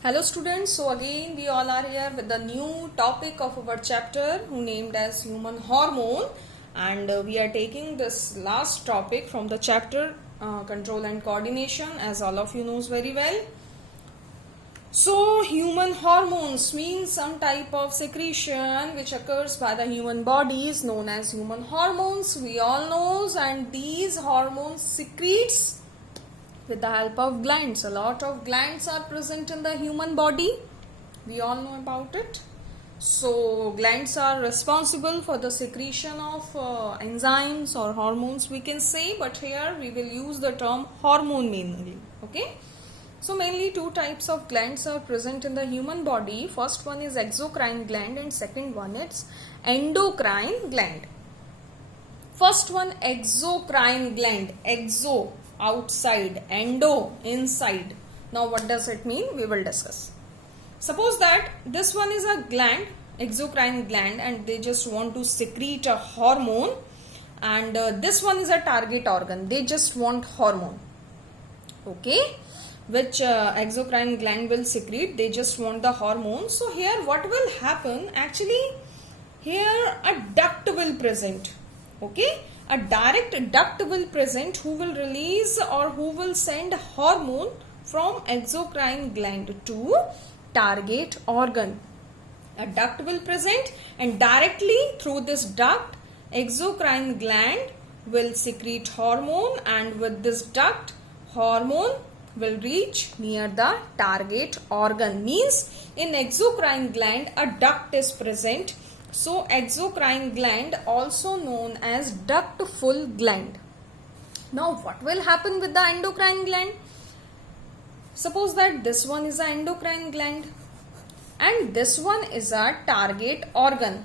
Hello students, so again we all are here with the new topic of our chapter who named as human hormone, and we are taking this last topic from the chapter control and coordination, as all of you knows very well. So human hormones means some type of secretion which occurs by the human body is known as human hormones, we all knows, and these hormones secretes with the help of glands. A lot of glands are present in the human body. We all know about it. So glands are responsible for the secretion of enzymes or hormones, we can say, but here we will use the term hormone mainly. Okay. So mainly two types of glands are present in the human body. First one is exocrine gland and second one is endocrine gland. First one, exocrine gland. Exo, outside, endo, inside. Now what does it mean? We will discuss. Suppose that this one is a gland, exocrine gland, and they just want to secrete a hormone, and this one is a target organ. They just want hormone. Okay, which exocrine gland will secrete. They just want the hormone. So here what will happen? Actually, here a duct will present. Okay, a direct duct will present who will release or who will send hormone from exocrine gland to target organ. A duct will present, and directly through this duct exocrine gland will secrete hormone, and with this duct hormone will reach near the target organ. Means in exocrine gland a duct is present. So exocrine gland also known as ductful gland. Now what will happen with the endocrine gland? Suppose that this one is an endocrine gland and this one is a target organ.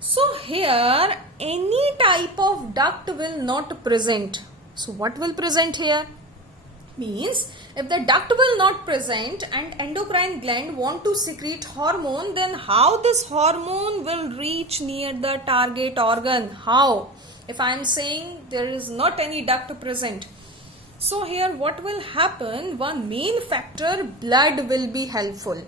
So here any type of duct will not present. So what will present here? Means if the duct will not present and endocrine gland want to secrete hormone, then how this hormone will reach near the target organ? How? If I am saying there is not any duct present. So here what will happen? One main factor, blood will be helpful.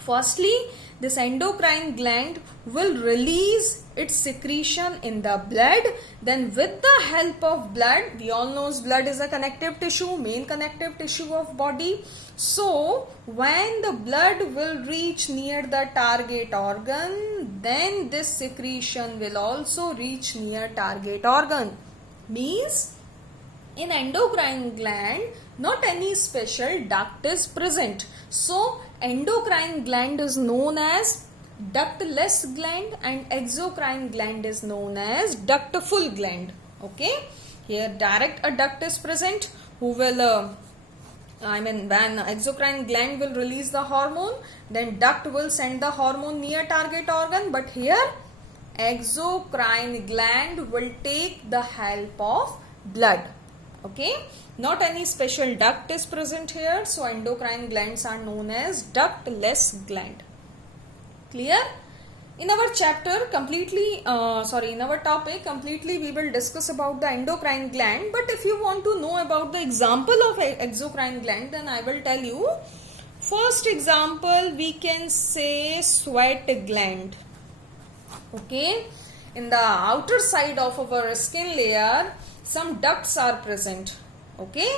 Firstly, this endocrine gland will release its secretion in the blood. Then with the help of blood, we all know blood is a connective tissue, main connective tissue of body. So when the blood will reach near the target organ, then this secretion will also reach near target organ. Means in endocrine gland not any special duct is present. So endocrine gland is known as ductless gland and exocrine gland is known as ductful gland. Okay, here direct a duct is present who will when exocrine gland will release the hormone, then duct will send the hormone near target organ, but here exocrine gland will take the help of blood. Okay, not any special duct is present here, so endocrine glands are known as ductless gland. Clear? In our chapter completely, in our topic completely we will discuss about the endocrine gland, but if you want to know about the example of exocrine gland, then I will tell you. First example we can say sweat gland. Okay, in the outer side of our skin layer some ducts are present. Okay,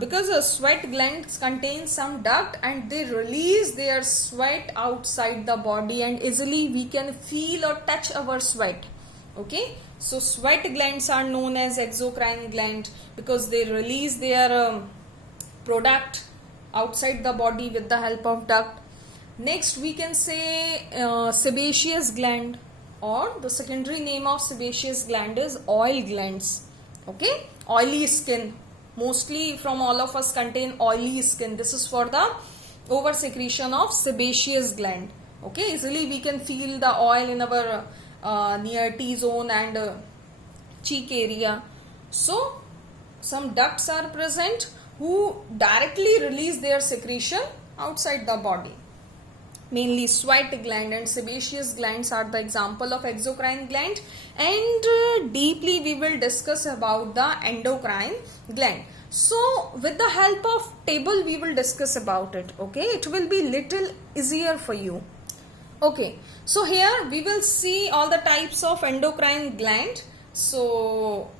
because a sweat glands contain some duct and they release their sweat outside the body, and easily we can feel or touch our sweat. Okay, so sweat glands are known as exocrine gland because they release their product outside the body with the help of duct. Next we can say sebaceous gland, or the secondary name of sebaceous gland is oil glands. Okay, oily skin, mostly from all of us contain oily skin. This is for the over secretion of sebaceous gland. Okay, easily we can feel the oil in our near T-zone and cheek area. So some ducts are present who directly release their secretion outside the body. Mainly sweat gland and sebaceous glands are the example of exocrine gland, and deeply we will discuss about the endocrine gland. So with the help of table we will discuss about it. Okay, it will be little easier for you. Okay, so here we will see all the types of endocrine gland. So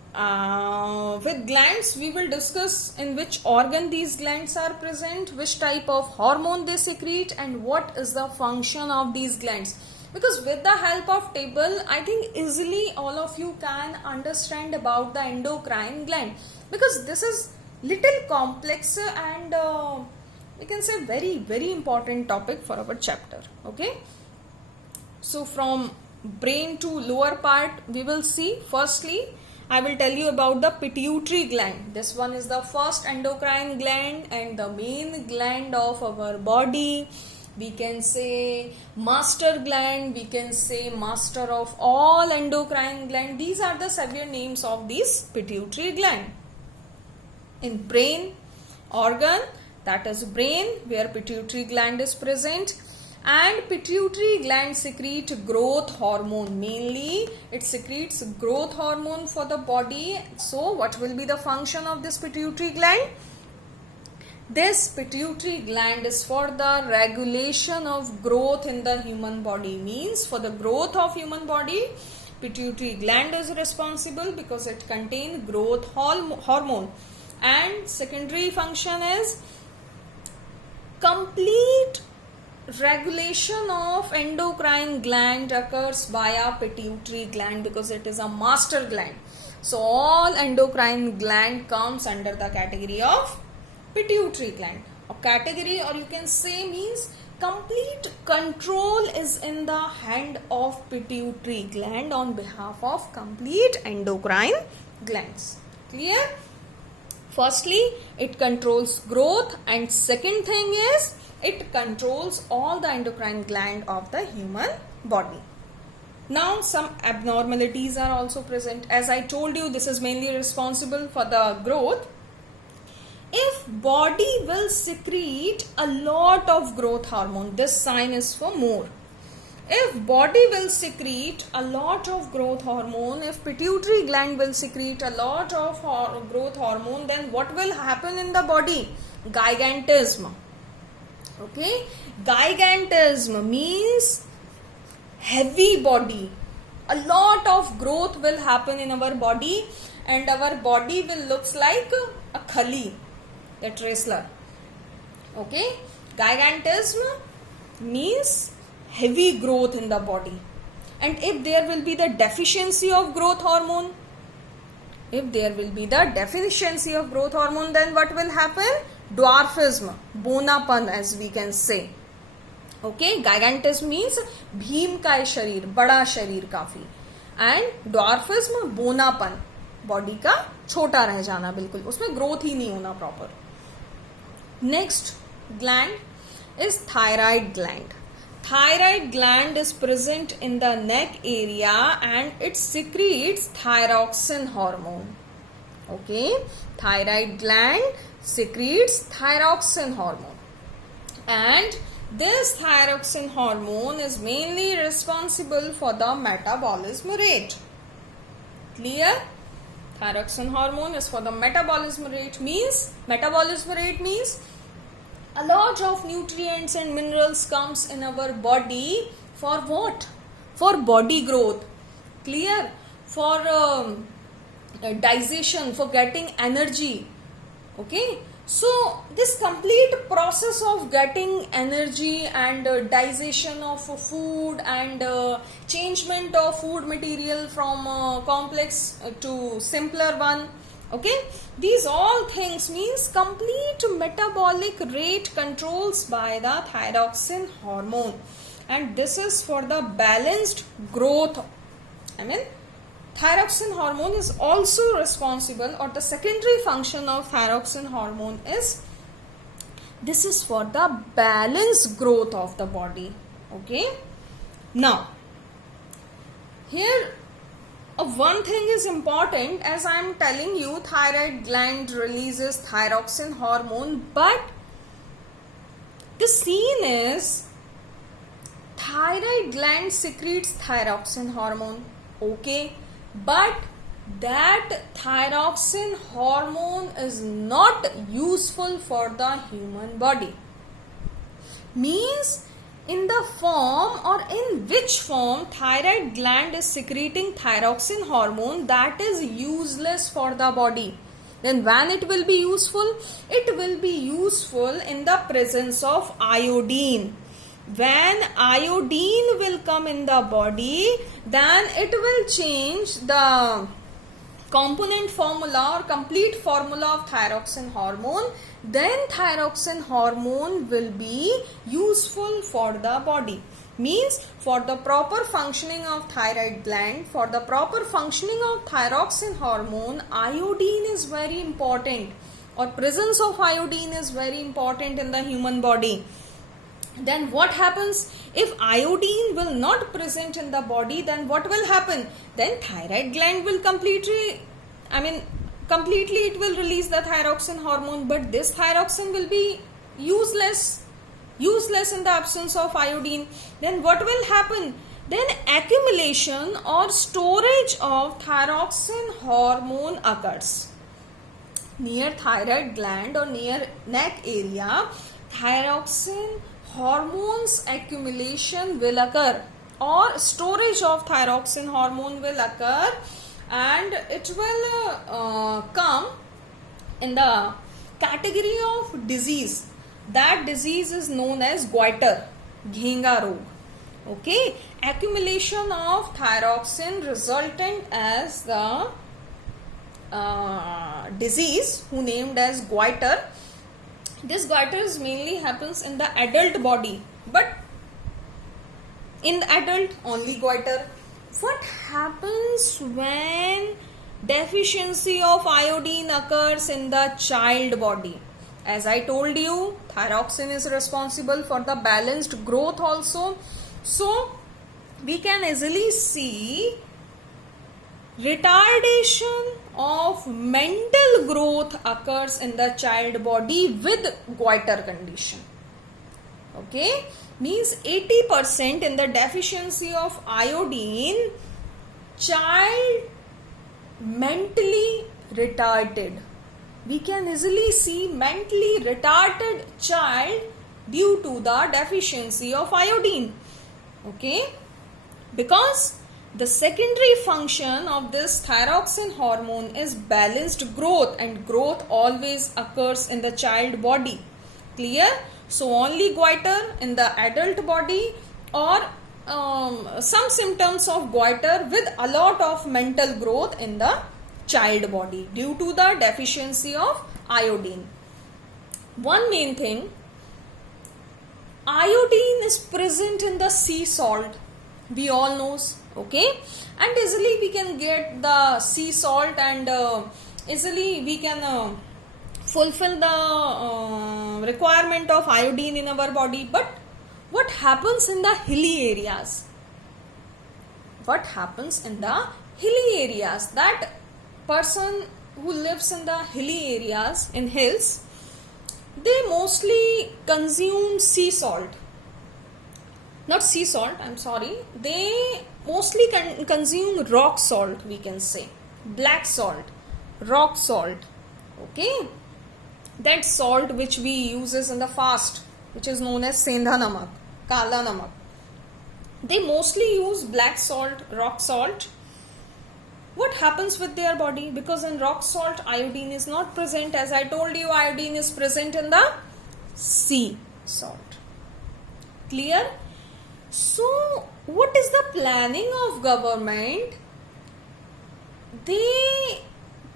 with glands we will discuss in which organ these glands are present, which type of hormone they secrete, and what is the function of these glands. Because with the help of table, I think easily all of you can understand about the endocrine gland, because this is little complex and we can say very important topic for our chapter. Okay, so from brain to lower part we will see. Firstly, I will tell you about the pituitary gland. This one is the first endocrine gland and the main gland of our body. We can say master gland, we can say master of all endocrine gland. These are the severe names of this pituitary gland. In brain organ, that is brain, where pituitary gland is present, and pituitary gland secrete growth hormone. Mainly it secretes growth hormone for the body. So what will be the function of this pituitary gland? This pituitary gland is for the regulation of growth in the human body. Means for the growth of human body, pituitary gland is responsible because it contains growth hormone. And secondary function is complete regulation of endocrine gland occurs via pituitary gland because it is a master gland. So all endocrine gland comes under the category of pituitary gland. A category, or you can say, means complete control is in the hand of pituitary gland on behalf of complete endocrine glands. Clear? Firstly, it controls growth, and second thing is it controls all the endocrine gland of the human body. Now some abnormalities are also present. As I told you, this is mainly responsible for the growth. If body will secrete a lot of growth hormone, this sign is for more. If body will secrete a lot of growth hormone, if pituitary gland will secrete a lot of growth hormone, then what will happen in the body? Gigantism. Okay, gigantism means heavy body. A lot of growth will happen in our body, and our body will looks like a khali, that wrestler. Okay, gigantism means heavy growth in the body. And if there will be the deficiency of growth hormone, then what will happen? Dwarfism, bonapan, as we can say. Okay, gigantism means Bhim का शरीर, बड़ा शरीर काफी, and dwarfism बोनापन, body का छोटा रह जाना, बिल्कुल उसमें ग्रोथ ही नहीं होना proper. Next gland is thyroid gland. Thyroid gland is present in the neck area and it secretes thyroxine hormone. Okay, thyroid gland secretes thyroxine hormone, and this thyroxine hormone is mainly responsible for the metabolism rate. Clear? Thyroxine hormone is for the metabolism rate. Means a lot of nutrients and minerals comes in our body for what? For body growth. Clear? For digestion, for getting energy. Okay, so this complete process of getting energy and digestion of food and changement of food material from complex to simpler one. Okay, these all things means complete metabolic rate controls by the thyroxine hormone, and this is for the balanced growth. Thyroxine hormone is also responsible, or the secondary function of thyroxine hormone is, this is for the balanced growth of the body. Okay, now here one thing is important. As I am telling you, thyroid gland releases thyroxine hormone, but the scene is thyroid gland secretes thyroxine hormone. Okay, but that thyroxine hormone is not useful for the human body. Means in the form or in which form thyroid gland is secreting thyroxine hormone that is useless for the body. Then when it will be useful? It will be useful in the presence of iodine. When iodine will come in the body, then it will change the component formula or complete formula of thyroxine hormone. Then thyroxine hormone will be useful for the body. Means for the proper functioning of thyroid gland, for the proper functioning of thyroxine hormone, iodine is very important, or presence of iodine is very important in the human body. Then what happens if iodine will not present in the body? Then what will happen? Then thyroid gland will completely it will release the thyroxine hormone, but this thyroxine will be useless in the absence of iodine. Then what will happen? Then accumulation or storage of thyroxine hormone occurs near thyroid gland or near neck area. Thyroxine hormones accumulation will occur, or storage of thyroxine hormone will occur, and it will come in the category of disease. That disease is known as goiter, Ghenga Rog. Okay, accumulation of thyroxine resultant as the disease who named as goiter. This goiter mainly happens in the adult body, but in the adult only goiter. What happens when deficiency of iodine occurs in the child body? As I told you, thyroxine is responsible for the balanced growth also. So we can easily see retardation of mental growth occurs in the child body with goiter condition. Okay, means 80% in the deficiency of iodine, child mentally retarded. We can easily see mentally retarded child due to the deficiency of iodine. Okay, because the secondary function of this thyroxine hormone is balanced growth, and growth always occurs in the child body. Clear? So only goiter in the adult body, or some symptoms of goiter with a lot of mental growth in the child body due to the deficiency of iodine. One main thing, iodine is present in the sea salt. We all knows. Okay, and easily we can get the sea salt, and easily we can fulfill the requirement of iodine in our body. But what happens in the hilly areas? What happens in the hilly areas? That person who lives in the hilly areas, in hills, they mostly consume sea salt. Not sea salt, I'm sorry. They mostly consume rock salt, we can say. Black salt, rock salt. Okay, that salt which we uses in the fast, which is known as sendha namak, kala namak. They mostly use black salt, rock salt. What happens with their body? Because in rock salt, iodine is not present. As I told you, iodine is present in the sea salt. Clear? So, what is the planning of government? They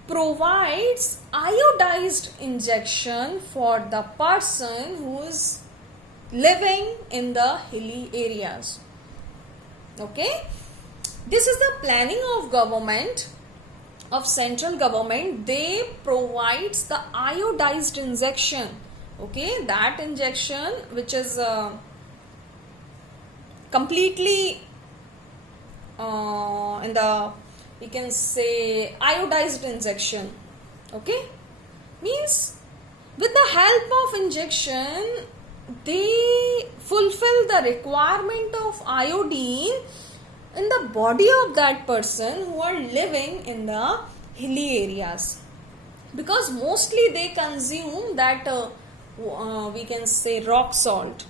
provides iodized injection for the person who is living in the hilly areas. Okay, this is the planning of government, of central government. They provides the iodized injection. Okay, that injection which is completely in the, we can say, iodized injection. Okay, means with the help of injection they fulfill the requirement of iodine in the body of that person who are living in the hilly areas, because mostly they consume that we can say rock salt,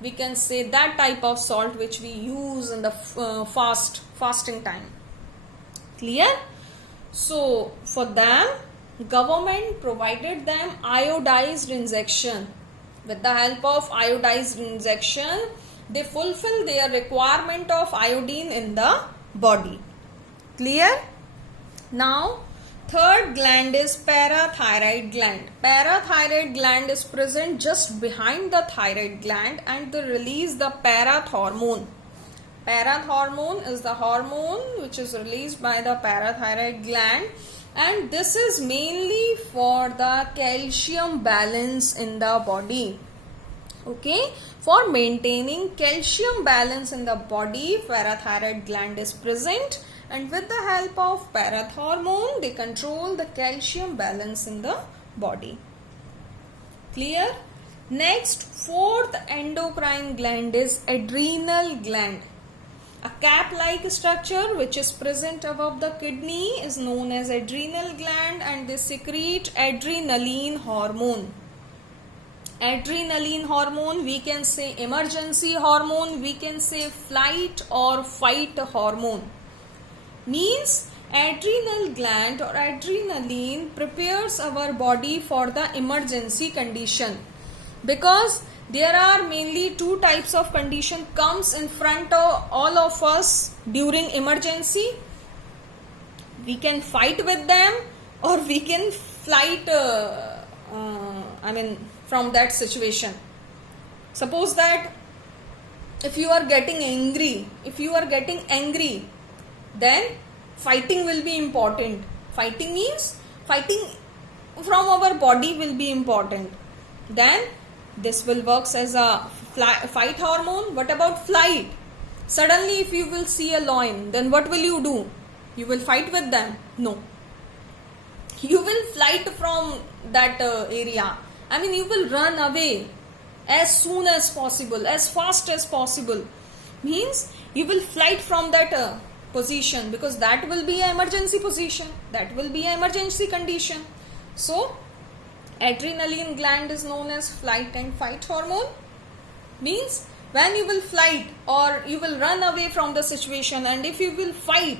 we can say that type of salt which we use in the fasting time. Clear? So for them, government provided them iodized injection. With the help of iodized injection, they fulfill their requirement of iodine in the body. Clear? Now, third gland is parathyroid gland. Parathyroid gland is present just behind the thyroid gland and they release the parathormone. Parathormone is the hormone which is released by the parathyroid gland, and this is mainly for the calcium balance in the body. Okay, for maintaining calcium balance in the body, parathyroid gland is present, and with the help of parathormone they control the calcium balance in the body. Clear? Next, fourth endocrine gland is adrenal gland. A cap-like structure which is present above the kidney is known as adrenal gland, and they secrete adrenaline hormone. Adrenaline hormone, we can say emergency hormone, we can say flight or fight hormone. Means adrenal gland or adrenaline prepares our body for the emergency condition, because there are mainly two types of condition comes in front of all of us during emergency. We can fight with them or we can flight from that situation. Suppose that if you are getting angry, then fighting will be important. Fighting means fighting from our body will be important. Then this will work as a fight hormone. What about flight? Suddenly if you will see a lion, then what will you do? You will fight with them? No. You will flight from that area. You will run away as soon as possible, as fast as possible. Means you will flight from that position, because that will be an emergency position. That will be an emergency condition. So adrenaline gland is known as flight and fight hormone. Means when you will flight or you will run away from the situation, and if you will fight,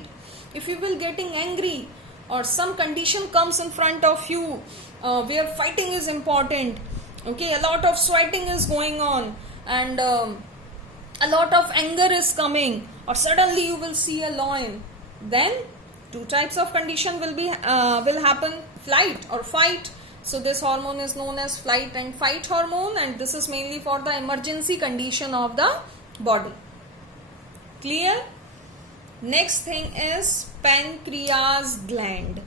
if you will getting angry or some condition comes in front of you where fighting is important, okay, a lot of sweating is going on and a lot of anger is coming, or suddenly you will see a lion, then two types of condition will happen, flight or fight. So this hormone is known as flight and fight hormone, and this is mainly for the emergency condition of the body. Clear? Next thing is pancreas gland.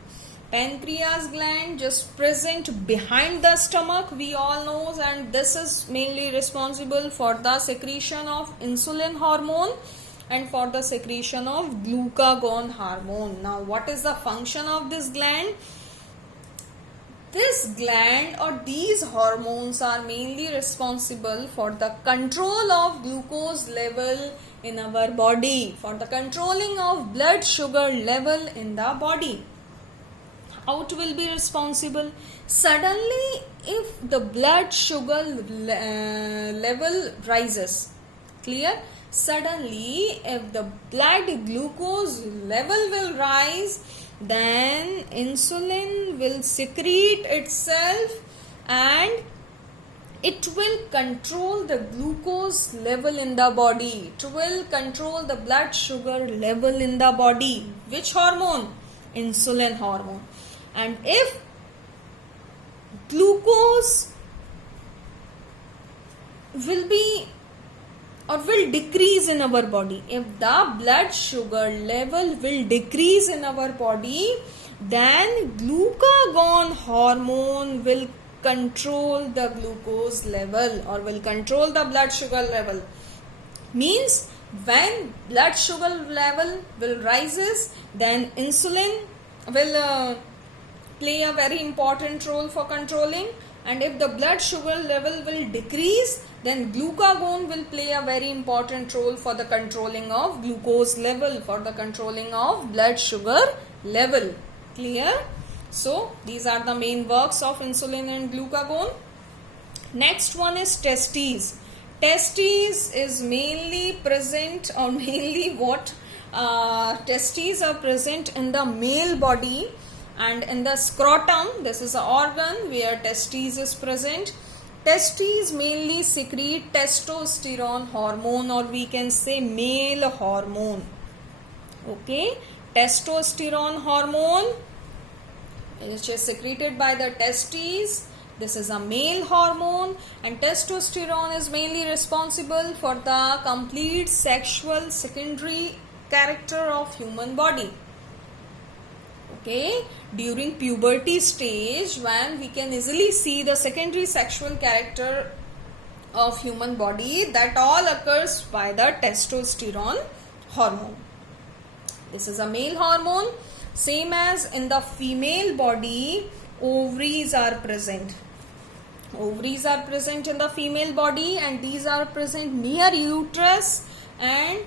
Pancreas gland just present behind the stomach, we all know, and this is mainly responsible for the secretion of insulin hormone and for the secretion of glucagon hormone. Now what is the function of this gland? This gland or these hormones are mainly responsible for the control of glucose level in our body, for the controlling of blood sugar level in the body. How it will be responsible? Suddenly, if the blood sugar level rises, clear? Suddenly, if the blood glucose level will rise, then insulin will secrete itself and it will control the glucose level in the body. It will control the blood sugar level in the body. Which hormone? Insulin hormone. And if glucose will be or will decrease in our body, if the blood sugar level will decrease in our body, then glucagon hormone will control the glucose level or will control the blood sugar level. Means when blood sugar level will rises, then insulin will play a very important role for controlling, and if the blood sugar level will decrease, then glucagon will play a very important role for the controlling of glucose level, for the controlling of blood sugar level. Clear? So these are the main works of insulin and glucagon. Next one is testes. Testes is mainly present, or mainly what? Testes are present in the male body and in the scrotum. This is an organ where testes is present. Testes mainly secrete testosterone hormone, or we can say male hormone. Okay, testosterone hormone, which is secreted by the testes. This is a male hormone, and testosterone is mainly responsible for the complete sexual secondary character of human body. Okay, during puberty stage, when we can easily see the secondary sexual character of human body, that all occurs by the testosterone hormone. This is a male hormone. Same as in the female body, ovaries are present. Ovaries are present in the female body, and these are present near uterus, and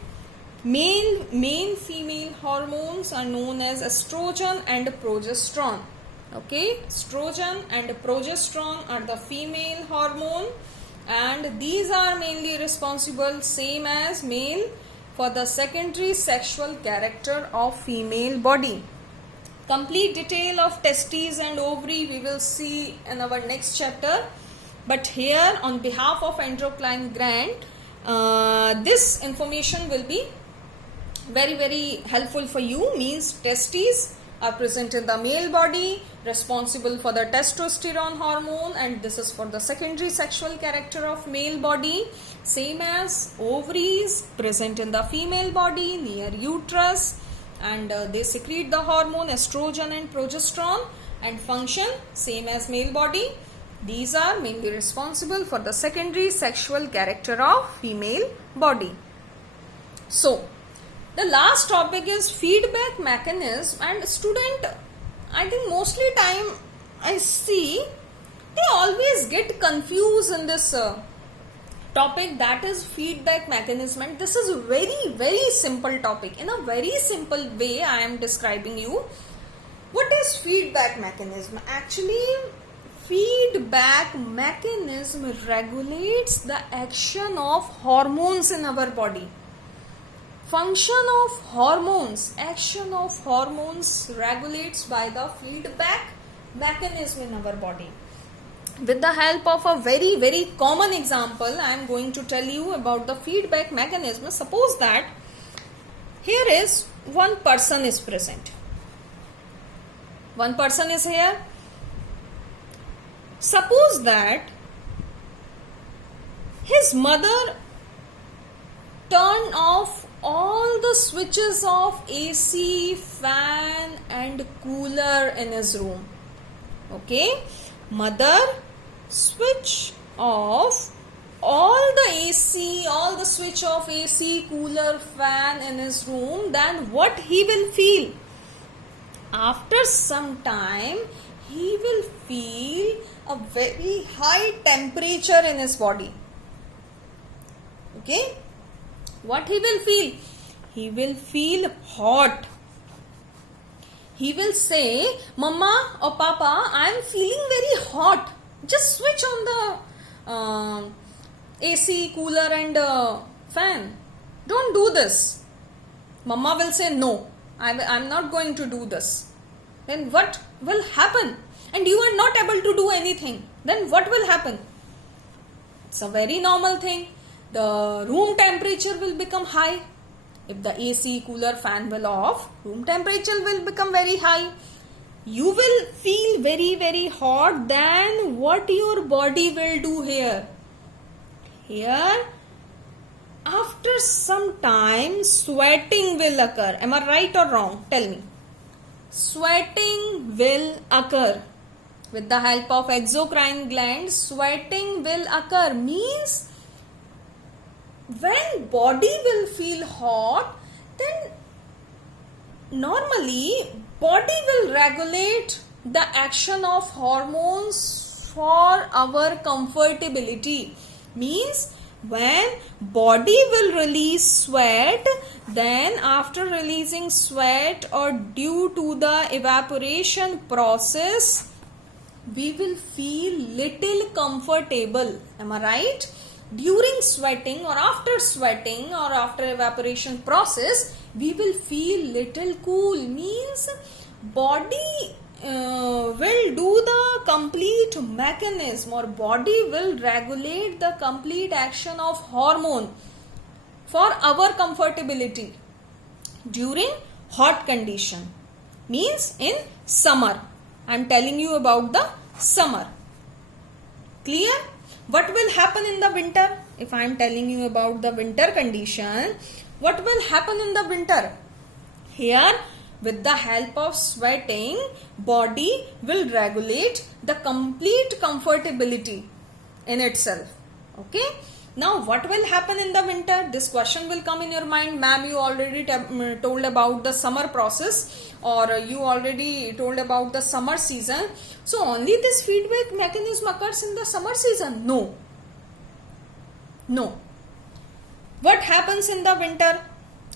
main female hormones are known as estrogen and progesterone. Okay, estrogen and progesterone are the female hormone, and these are mainly responsible, same as male, for the secondary sexual character of female body. Complete detail of testes and ovary we will see in our next chapter, but here on behalf of endocrine gland, this information will be very helpful for you. Means testes are present in the male body, responsible for the testosterone hormone, and this is for the secondary sexual character of male body. Same as ovaries present in the female body near uterus, and they secrete the hormone estrogen and progesterone, and function same as male body. These are mainly responsible for the secondary sexual character of female body. So the last topic is feedback mechanism, and student, I think mostly time I see they always get confused in this topic, that is feedback mechanism. And this is a very simple topic. In a very simple way I am describing you what is feedback mechanism. Actually, feedback mechanism regulates the action of hormones in our body. Function of hormones, action of hormones regulates by the feedback mechanism in our body. With the help of a very common example, I am going to tell you about the feedback mechanism. Suppose that here is one person is present. One person is here. Suppose that his mother turned off all the switches of AC, fan and cooler in his room. Okay, mother switch off all the AC, all the switch of AC, cooler, fan in his room, then what he will feel? After some time, he will feel a very high temperature in his body. Okay, what he will feel? He will feel hot. He will say, Mama or Papa, I am feeling very hot. Just switch on the AC, cooler and fan. Don't do this. Mama will say, no, I am not going to do this. Then what will happen? And you are not able to do anything. Then what will happen? It's a very normal thing. The room temperature will become high. If the AC, cooler, fan will off, room temperature will become very high. You will feel very hot. Then what your body will do here? Here, after some time, sweating will occur. Am I right or wrong? Tell me. Sweating will occur. With the help of exocrine glands, sweating will occur. Means when body will feel hot, then normally body will regulate the action of hormones for our comfortability. Means when body will release sweat, then after releasing sweat or due to the evaporation process, we will feel little comfortable. Am I right? During sweating or after evaporation process, we will feel little cool. Means body will do the complete mechanism, or body will regulate the complete action of hormone for our comfortability during hot condition. Means in summer. I am telling you about the summer. Clear? What will happen in the winter? If I am telling you about the winter condition, what will happen in the winter? Here, with the help of sweating, body will regulate the complete comfortability in itself. Okay? Now, what will happen in the winter? This question will come in your mind. Ma'am, you already told about the summer process, or you already told about the summer season. So, only this feedback mechanism occurs in the summer season? No. No. What happens in the winter?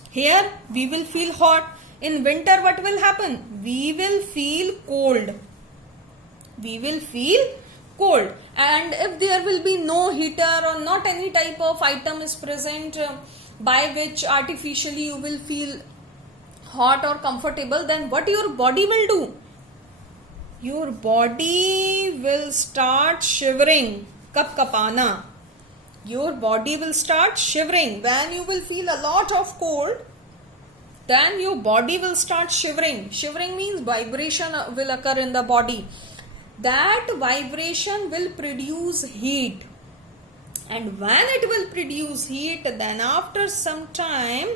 Here, we will feel hot. In winter, what will happen? We will feel cold. We will feel cold. And if there will be no heater or not any type of item is present by which artificially you will feel hot or comfortable, then what your body will do? Your body will start shivering. Kapkapana. Your body will start shivering. When you will feel a lot of cold, then your body will start shivering. Shivering means vibration will occur in the body. That vibration will produce heat. And when it will produce heat, then after some time,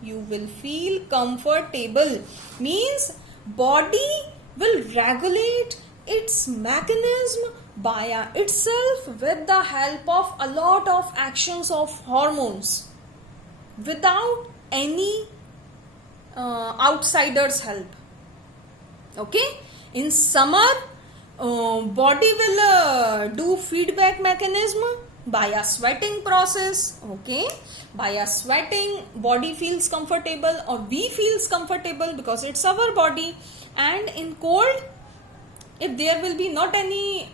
you will feel comfortable. Means body will regulate its mechanism by itself with the help of a lot of actions of hormones without any outsider's help. Okay? In summer, body will do feedback mechanism by a sweating process. Okay? By a sweating, body feels comfortable, or we feels comfortable because it's our body. And in cold, if there will be not any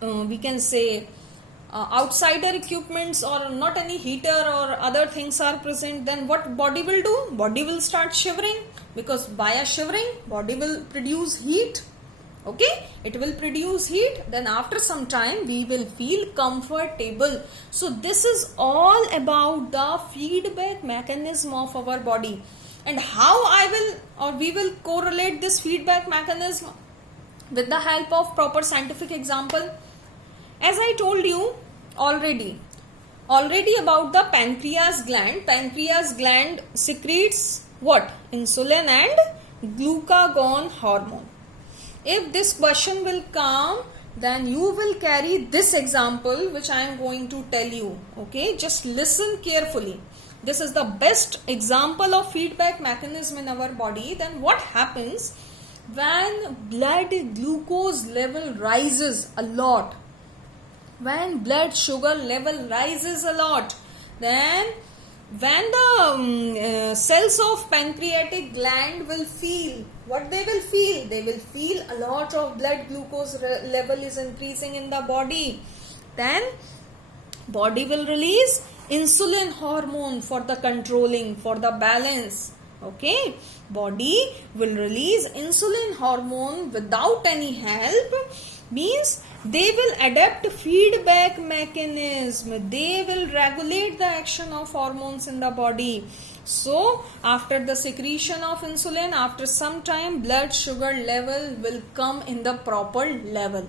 we can say outsider equipments or not any heater or other things are present, then what body will do? Body will start shivering, because by a shivering, body will produce heat. Okay, it will produce heat. Then after some time, we will feel comfortable. So this is all about the feedback mechanism of our body. And how we will correlate this feedback mechanism with the help of proper scientific example. As I told you already about the pancreas gland. Pancreas gland secretes what? Insulin and glucagon hormone. If this question will come, then you will carry this example which I am going to tell you. Okay, just listen carefully. This is the best example of feedback mechanism in our body. Then what happens when blood glucose level rises a lot? When blood sugar level rises a lot, then when the cells of pancreatic gland will feel, what they will feel? They will feel a lot of blood glucose level is increasing in the body. Then body will release insulin hormone for the controlling, for the balance. Okay, body will release insulin hormone without any help. Means they will adapt feedback mechanism. They will regulate the action of hormones in the body. So after the secretion of insulin, after some time, blood sugar level will come in the proper level.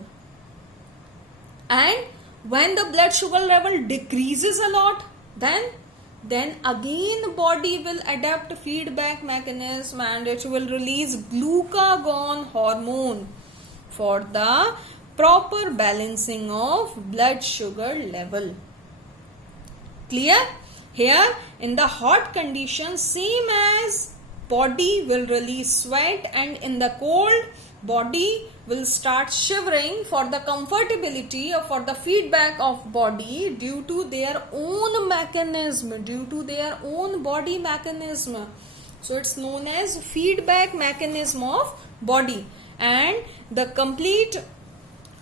And when the blood sugar level decreases a lot, then again body will adapt feedback mechanism and it will release glucagon hormone for the proper balancing of blood sugar level. Clear? Here in the hot condition, same as body will release sweat, and in the cold, body will start shivering for the comfortability or for the feedback of body due to their own mechanism, due to their own body mechanism. So it's known as feedback mechanism of body, and the complete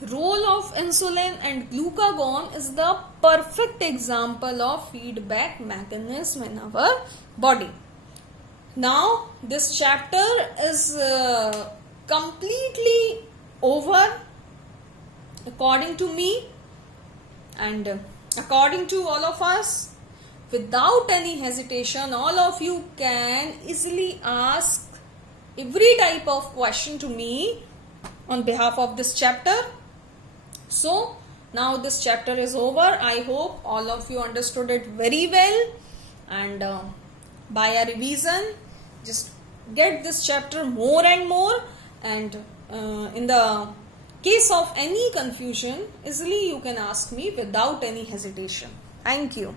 role of insulin and glucagon is the perfect example of feedback mechanism in our body. Now this chapter is completely over according to me and according to all of us. Without any hesitation, all of you can easily ask every type of question to me on behalf of this chapter. So now this chapter is over. I hope all of you understood it very well, and by a revision just get this chapter more and more, and in the case of any confusion, easily you can ask me without any hesitation. Thank you.